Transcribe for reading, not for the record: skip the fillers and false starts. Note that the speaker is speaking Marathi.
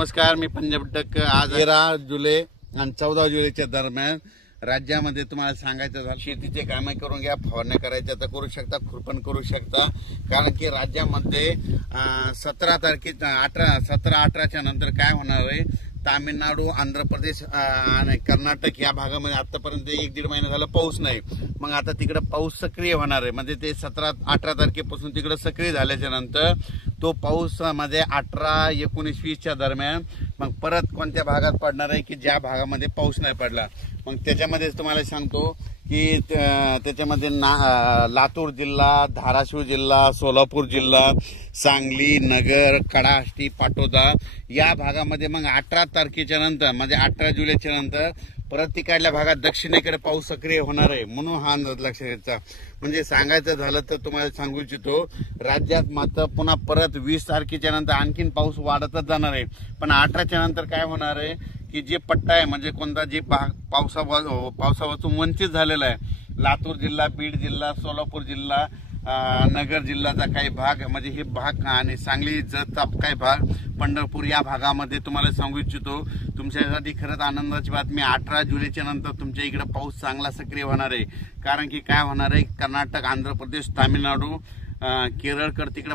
नमस्कार, मी पंजाब डक। आज 13 जुलै आणि 14 जुलैच्या दरम्यान राज्यामध्ये तुम्हाला सांगायचं झालं, शेतीचे कामे करून घ्या, फवारण्या करायच्या तर करू शकता, खुरपण करू शकता। कारण की राज्यामध्ये 17-18च्या नंतर काय होणार आहे, तामिळनाडू, आंध्र प्रदेश आणि कर्नाटक या भागामध्ये आतापर्यंत 1-1.5 महिना झाला पाऊस नाही। मग आता तिकडे पाऊस सक्रिय होणार आहे, म्हणजे ते 17-18 तारखेपासून तिकडे सक्रिय झाल्याच्या नंतर तो पाऊस मध्ये 18, 19, 20च्या दरम्यान मग परत कोणत्या भागात पडणार आहे की ज्या भागामध्ये पाऊस नाही पडला। मग त्याच्यामध्ये तुम्हाला सांगतो की त्याच्यामध्ये लातूर जिल्हा, धाराशिव जिल्हा, सोलापूर जिल्हा, सांगली, नगर, कडाष्टी, पाटोदा या भागामध्ये मग 18 तारखेच्या नंतर म्हणजे 18 जुलैच्या नंतर परत तिकडल्या भागात दक्षिणेकडे पाऊस सक्रिय होणार आहे। म्हणून हा अंदाज लक्षात घ्यायचा। म्हणजे सांगायचं झालं तर तुम्हाला सांगू इच्छितो, राज्यात मात्र पुन्हा परत 20 तारखेच्या नंतर आणखीन पाऊस वाढतच जाणार आहे। पण 18च्या नंतर काय होणार आहे की जे पट्टा आहे म्हणजे कोणता जे भाग पावसापासून वंचित झालेला आहे, लातूर जिल्हा, बीड जिल्हा, सोलापूर जिल्हा, नगर जिल्ह्याचा काही भाग म्हणजे हे भाग आणि सांगली जतचा काही भाग, पंढरपूर या भागामध्ये तुम्हाला सांगू इच्छितो तुमच्यासाठी खरंच आनंदाची बातमी, 18 जुलैच्या नंतर तुमच्या इकडे पाऊस चांगला सक्रिय होणार आहे। कारण की काय होणार आहे, कर्नाटक, आंध्र प्रदेश, तामिळनाडू, केरळकडे तिकडे